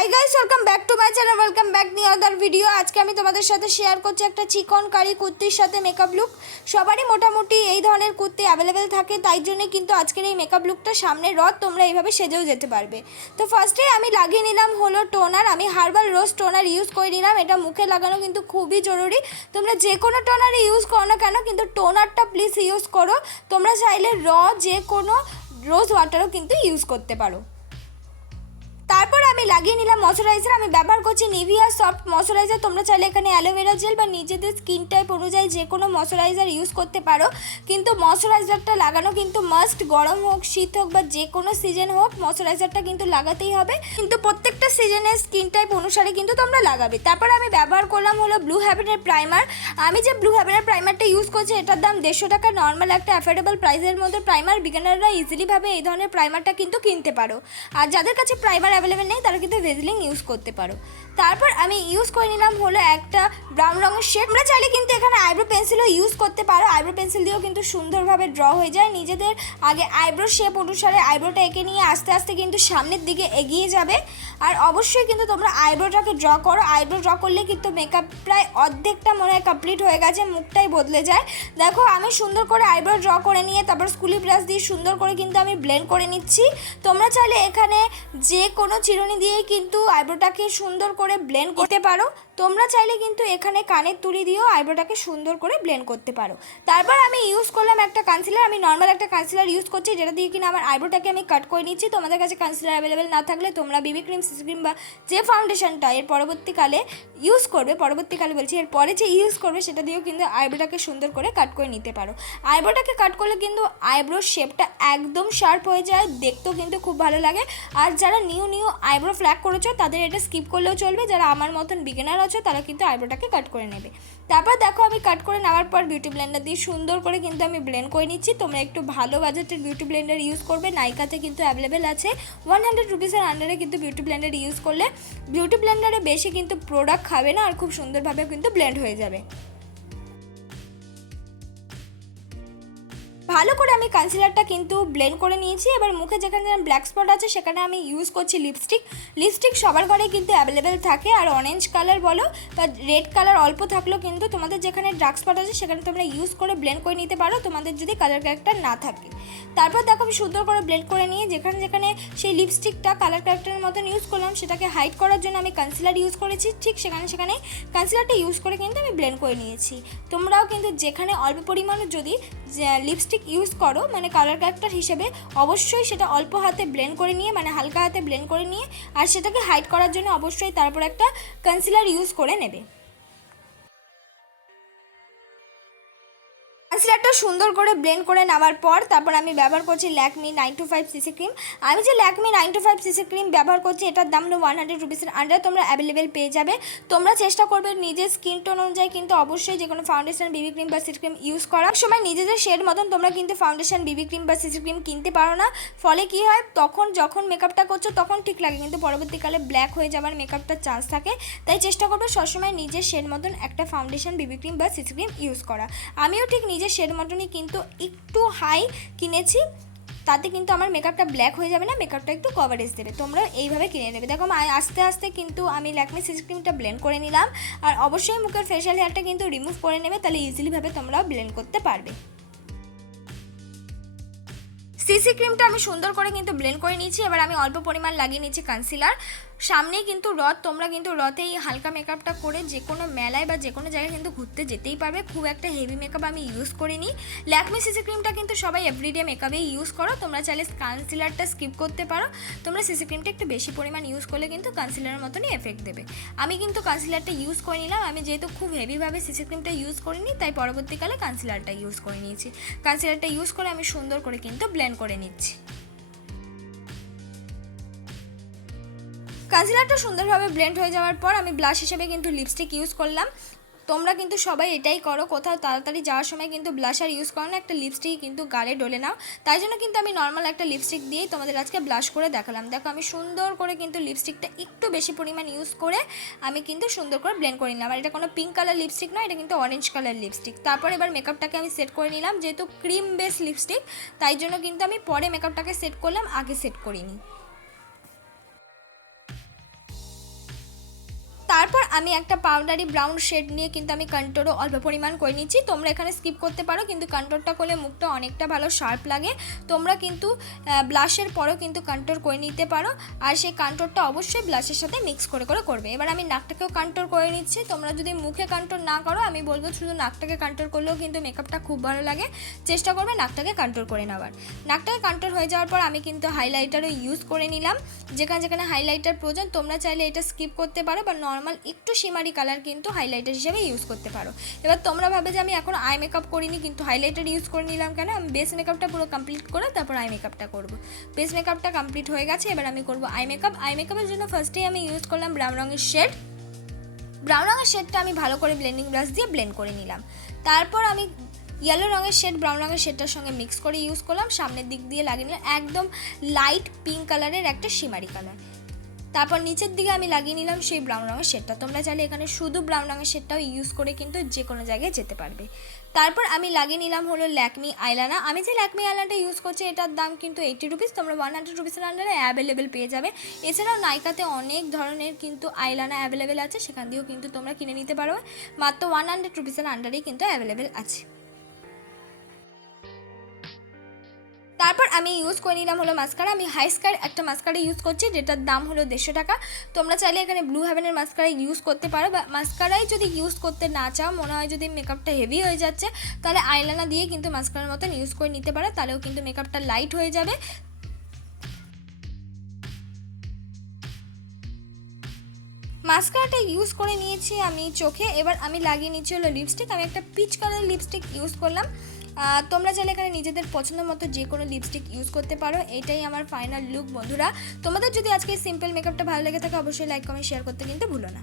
Hi guys, welcome back to my channel, welcome back new other video. আজকে আমি তোমাদের সাথে শেয়ার করছি একটা চিকন কারি কুর্তির সাথে মেকআপ লুক। সবারই মোটামুটি এই ধরনের কুর্তি অ্যাভেলেবেল থাকে, তাই জন্য কিন্তু আজকের এই মেকআপ লুকটা সামনে রথ তোমরা এইভাবে সেজেও যেতে পারবে। তো ফার্স্টে আমি লাগিয়ে নিলাম হলো টোনার। আমি হার্বাল রোজ টোনার ইউজ করে নিলাম। এটা মুখে লাগানো কিন্তু খুবই জরুরি। তোমরা যে কোনো টোনারই ইউজ করো না কেন, কিন্তু টোনারটা প্লিজ ইউজ করো। তোমরা চাইলে যে কোনো রোজ ওয়াটারও কিন্তু ইউজ করতে পারো। তারপর আমি লাগিয়ে নিলাম ময়শ্চারাইজার। আমি ব্যবহার করছি নিভিয়া সফট ময়শ্চারাইজার। তোমরা চাইলে এখানে অ্যালোভেরা জেল বা নিজেদের স্কিন টাইপ অনুযায়ী যে কোনো ময়শ্চারাইজার ইউজ করতে পারো, কিন্তু ময়শ্চারাইজারটা লাগানো কিন্তু মাস্ট। গরম হোক, শীত হোক বা যে কোনো সিজন হোক, ময়শ্চারাইজারটা কিন্তু লাগাতেই হবে, কিন্তু প্রত্যেকটা সিজনের স্কিন টাইপ অনুসারে কিন্তু তোমরা লাগাবে। তারপর আমি ব্যবহার করলাম হলো ব্লু হেভেনের প্রাইমার। আমি যে ব্লু হেভেনের প্রাইমারটা ইউজ করছি এটার দাম 150 টাকা। নর্মাল একটা অ্যাফোর্ডেবল প্রাইসের মধ্যে প্রাইমার। বিগিনাররা ইজিলিভাবে এই ধরনের প্রাইমারটা কিন্তু কিনতে পারো। আর যাদের কাছে প্রাইমার অ্যাভেলেবেল নেই তারা কিন্তু ভেজলিং ইউজ করতে পারো। তারপর আমি ইউজ করে নিলাম হলো একটা ব্রাউন রঙের শেড। আমরা চাইলে কিন্তু এখানে আইব্রো পেন্সিলও ইউজ করতে পারো। আইব্রো পেন্সিল দিয়েও কিন্তু সুন্দরভাবে ড্র হয়ে যায়। নিজেদের আগে আইব্রো শেপ অনুসারে আইব্রোটা এঁকে নিয়ে আস্তে আস্তে কিন্তু সামনের দিকে এগিয়ে যাবে। আর অবশ্যই কিন্তু তোমরা আইব্রোটাকে ড্র করো। আইব্রো ড্র করলে কিন্তু মেকআপ প্রায় অর্ধেকটা মনে হয় কমপ্লিট হয়ে গেছে, মুখটাই বদলে যায়। দেখো আমি সুন্দর করে আইব্রো ড্র করে নিয়ে তারপর স্কুলি ব্রাশ দিয়ে সুন্দর করে কিন্তু আমি ব্লেন্ড করে নিচ্ছি। তোমরা চাইলে এখানে যে কোনো চিরুনি দিয়েই কিন্তু আইব্রোটাকে সুন্দর করে ব্লেন্ড করতে পারো। তোমরা চাইলে কিন্তু এখানে কানের তুলি দিয়েও আইব্রোটাকে সুন্দর করে ব্লেন্ড করতে পারো। তারপর আমি ইউজ করলাম একটা কনসিলার। আমি নর্মাল একটা কনসিলার ইউজ করছি, যেটা দিয়ে কিনা আমার আইব্রোটাকে আমি কাট করে নিচ্ছি। তোমাদের কাছে কনসিলার অ্যাভেলেবেল না থাকলে তোমরা বিবি ক্রিম, সিসি ক্রিম বা যে ফাউন্ডেশনটা এর পরবর্তীকালে ইউজ করবে, পরবর্তীকালে বলছি এর পরে যে ইউজ করবে, সেটা দিয়েও কিন্তু আইব্রোটাকে সুন্দর করে কাট করে নিতে পারো। আইব্রোটাকে কাট করলে কিন্তু আইব্রোর শেপটা একদম শার্প হয়ে যায়, দেখতেও কিন্তু খুব ভালো লাগে। আর যারা নিউ আইব্রো ফ্ল্যাগ করেছো তাদের এটা স্কিপ করলেও চলবে। যারা আমার মতন বিগিনার আছো তারা কিন্তু আইব্রোটাকে কাট করে নেবে। তারপর দেখো আমি কাট করে নেওয়ার পর বিউটি ব্লেন্ডার দিয়ে সুন্দর করে কিন্তু আমি ব্লেন্ড করে নিচ্ছি। তোমরা একটু ভালো বাজেটের বিউটি ব্লেন্ডার ইউজ করবে। নাইকাতে কিন্তু অ্যাভেলেবেল আছে 100 রুপিসের আন্ডারে কিন্তু বিউটি ব্লেন্ডার ইউজ করলে বিউটি ব্লেন্ডারে বেশি কিন্তু প্রোডাক্ট খাবে না আর খুব সুন্দরভাবে কিন্তু ব্লেন্ড হয়ে যাবে। ভালো করে আমি কনসিলারটা কিন্তু ব্লেন্ড করে নিয়েছি। এবার মুখে যেখানে ব্ল্যাক স্পট আছে সেখানে আমি ইউজ করছি লিপস্টিক সবার ঘরে কিন্তু অ্যাভেলেবেল থাকে। আর অরেঞ্জ কালার বলো বা রেড কালার অল্প থাকলেও কিন্তু তোমাদের যেখানে ডার্ক স্পট আছে সেখানে তোমরা ইউজ করে ব্লেন্ড করে নিতে পারো, তোমাদের যদি কালার ক্যারেক্টার না থাকে। তারপর দেখো আমি সুন্দর করে ব্লেন্ড করে নিয়ে যেখানে যেখানে সেই লিপস্টিকটা কালার ক্যারেক্টারের মতন ইউজ করলাম সেটাকে হাইড করার জন্য আমি কনসিলার ইউজ করেছি। ঠিক সেখানে কনসিলারটা ইউজ করে কিন্তু আমি ব্লেন্ড করে নিয়েছি। তোমরাও কিন্তু যেখানে অল্প পরিমাণে যদি লিপস্টিক ইউজ করো মানে কালার ক্যারেক্টার হিসেবে, অবশ্যই সেটা অল্প হাতে ব্লেন্ড করে নিয়ে মানে হালকা হাতে ব্লেন্ড করে নিয়ে আর সেটাকে হাইড করার জন্য অবশ্যই তারপর একটা কনসিলার ইউজ করে নেবে। কনসিলারটা সুন্দর করে ব্লেন্ড করে নেওয়ার পর তারপর আমি ব্যবহার করছি ল্যাকমি 925 সিসি ক্রিম। আমি যে ল্যাকমি 925 সিসি ক্রিম ব্যবহার করছি এটার দাম হলো 100 রুপিসের আন্ডারে তোমরা অ্যাভেলেবেল পেয়ে যাবে। তোমরা চেষ্টা করবে নিজের স্কিন টোন অনুযায়ী কিন্তু অবশ্যই যে কোনো ফাউন্ডেশন, বিবি ক্রিম বা সিসি ক্রিম ইউজ করার সময় নিজেদের শেড মতন তোমরা কিন্তু ফাউন্ডেশন, বিবি ক্রিম বা সিসি ক্রিম কিনতে পারো না। ফলে কি হয়, তখন যখন মেকআপটা করছো তখন ঠিক লাগে, কিন্তু পরবর্তীকালে ব্ল্যাক হয়ে যাবার মেকআপটার চান্স থাকে। তাই চেষ্টা করবে সবসময় নিজের শেড মতন একটা ফাউন্ডেশন, বিবি ক্রিম বা সিসি ক্রিম ইউজ করা। আমিও ঠিক নিজের শেড মতনই কিন্তু একটু হাই কিনেছি, তাতে কিন্তু আমার মেকআপটা ব্ল্যাক হয়ে যাবে না, মেকআপটা একটু কভারেজ দেবে। তোমরা এইভাবে কিনে নেবে। দেখো আস্তে আস্তে কিন্তু আমি ল্যাকমি সিসি ক্রিমটা ব্লেন্ড করে নিলাম। আর অবশ্যই মুখের ফেশিয়াল হেয়ারটা কিন্তু রিমুভ করে নেবে, তাহলে ইজিলিভাবে তোমরা ব্লেন্ড করতে পারবে। সিসি ক্রিমটা আমি সুন্দর করে কিন্তু ব্লেন্ড করে নিয়েছি। এবার আমি অল্প পরিমাণ লাগিয়ে নিচ্ছি কনসিলার। সামনেই কিন্তু রথ, তোমরা কিন্তু রথে এই হালকা মেকআপটা করে যে কোনো মেলায় বা যে কোনো জায়গায় কিন্তু ঘুরতে যেতেই পারবে। খুব একটা হেভি মেকআপ আমি ইউজ করিনি। ল্যাকমি সিসি ক্রিমটা কিন্তু সবাই এভরিডে মেকআপেই ইউজ করো। তোমরা চাইলে কনসিলারটা স্কিপ করতে পারো। তোমরা সিসি ক্রিমটা একটু বেশি পরিমাণ ইউজ করলে কিন্তু কনসিলারের মতনই এফেক্ট দেবে। আমি কিন্তু কনসিলারটা ইউজ করে নিলাম। আমি যেহেতু খুব হেভিভাবে সিসি ক্রিমটা ইউজ করিনি তাই পরবর্তীকালে কনসিলারটা ইউজ করে নিয়েছি। কনসিলারটা ইউজ করে আমি সুন্দর করে কিন্তু ব্লেন্ড করে নিচ্ছি। কনসিলারটা সুন্দরভাবে ব্লেন্ড হয়ে যাওয়ার পর আমি ব্লাশ হিসেবে কিন্তু লিপস্টিক ইউজ করলাম। তোমরা কিন্তু সবাই এটাই করো, কোথাও তাড়াতাড়ি যাওয়ার সময় কিন্তু ব্লাশার ইউজ করো না, একটা লিপস্টিক কিন্তু গালে ডলে নাও। তাই জন্য কিন্তু আমি নর্মাল একটা লিপস্টিক দিয়েই তোমাদের আজকে ব্লাশ করে দেখালাম। দেখো আমি সুন্দর করে কিন্তু লিপস্টিকটা একটু বেশি পরিমাণ ইউজ করে আমি কিন্তু সুন্দর করে ব্লেন্ড করে নিলাম। আর এটা কোনো পিঙ্ক কালার লিপস্টিক নয়, এটা কিন্তু অরেঞ্জ কালার লিপস্টিক। তারপর এবার মেকআপটাকে আমি সেট করে নিলাম। যেহেতু ক্রিম বেস লিপস্টিক তাই জন্য কিন্তু আমি পরে মেকআপটাকে সেট করলাম, আগে সেট করিনি। তারপর আমি একটা পাউডারি ব্রাউন শেড নিয়ে কিন্তু আমি কন্ট্রোরও অল্প পরিমাণ করে নিচ্ছি। তোমরা এখানে স্কিপ করতে পারো, কিন্তু কন্ট্রোরটা করলে মুখটা অনেকটা ভালো শার্প লাগে। তোমরা কিন্তু ব্লাশের পরেও কিন্তু কন্ট্রোর করে নিতে পারো, আর সেই কন্ট্রোরটা অবশ্যই ব্লাশের সাথে মিক্স করে করবে। এবার আমি নাকটাকেও কন্ট্রোর করে নিচ্ছি। তোমরা যদি মুখে কন্ট্রোর না করো, আমি বলবো শুধু নাকটাকে কন্ট্রোর করলেও কিন্তু মেকআপটা খুব ভালো লাগে। চেষ্টা করবে নাকটাকে কন্ট্রোর করে নেওয়ার। নাকটাকে কন্ট্রোর হয়ে যাওয়ার পর আমি কিন্তু হাইলাইটারও ইউজ করে নিলাম। যেখানে যেখানে হাইলাইটার প্রয়োজন তোমরা চাইলে এটা স্কিপ করতে পারো, বা নর্মাল একটু শিমারি কালার কিন্তু হাইলাইটার হিসেবে ইউজ করতে পারো। এবার তোমরা ভাবে যে আমি এখন আই মেকআপ করিনি কিন্তু হাইলাইটার ইউজ করে নিলাম কেন? আমি বেস মেকআপটা পুরো কমপ্লিট করে তারপর আই মেকআপটা করব। বেস মেকআপটা কমপ্লিট হয়ে গেছে, এবার আমি করব আই মেকআপ। আই মেকআপের জন্য ফার্স্টেই আমি ইউজ করলাম ব্রাউন রঙের শেড। ব্রাউন রঙের শেডটা আমি ভালো করে ব্লেন্ডিং ব্রাশ দিয়ে ব্লেন্ড করে নিলাম। তারপর আমি ইয়েলো রঙের শেড ব্রাউন রঙের শেডটার সঙ্গে মিক্স করে ইউজ করলাম। সামনের দিক দিয়ে লাগিয়ে নিলাম একদম লাইট পিঙ্ক কালারের একটা শিমারি কালার। তারপর নিচের দিকে আমি লাগিয়ে নিলাম সেই ব্রাউন রঙের শেডটা। তোমরা চাইলে এখানে শুধু ব্রাউন রঙের শেডটাও ইউজ করে কিন্তু যে কোনো জায়গায় যেতে পারবে। তারপর আমি লাগিয়ে নিলাম হলো ল্যাকমি আইলাইনার। আমি যে ল্যাকমি আইলাইনারটা ইউজ করছি এটার দাম কিন্তু 80 রুপিস। তোমরা 100 রুপিসের আন্ডারে অ্যাভেলেবেল পেয়ে যাবে। এছাড়াও নাইকাতে অনেক ধরনের কিন্তু আইলাইনার অ্যাভেলেবেল আছে, সেখান দিয়েও কিন্তু তোমরা কিনে নিতে পারো। মাত্র 100 রুপিসের আন্ডারেই কিন্তু অ্যাভেলেবেল আছে। তারপর আমি ইউজ করে নিলাম হলো মাস্কারা। আমি হাইস্কার একটা মাস্কারা ইউজ করছি যেটার দাম হলো 150 টাকা। তোমরা চাইলে এখানে ব্লু হেভেনের মাস্কারা ইউজ করতে পারো, বা মাস্কারাই যদি ইউজ করতে না চাও, মনে হয় যদি মেকআপটা হেভি হয়ে যাচ্ছে, তাহলে আইলাইনার দিয়ে কিন্তু মাস্কারার মতন ইউজ করে নিতে পারো, তাহলেও কিন্তু মেকআপটা লাইট হয়ে যাবে। মাস্কারাটা ইউজ করে নিয়েছি আমি চোখে। এবার আমি লাগিয়ে নিচ্ছি হলো লিপস্টিক। আমি একটা পিচ কালার লিপস্টিক ইউজ করলাম। তোমরা চাইলে এখানে নিজেদের পছন্দ মতো যে কোনো লিপস্টিক ইউজ করতে পারো। এটাই আমার ফাইনাল লুক বন্ধুরা। তোমাদের যদি আজকে সিম্পল মেকআপটা ভালো লেগে থাকে অবশ্যই লাইক কমেন্ট শেয়ার করতে কিন্তু ভুলো না।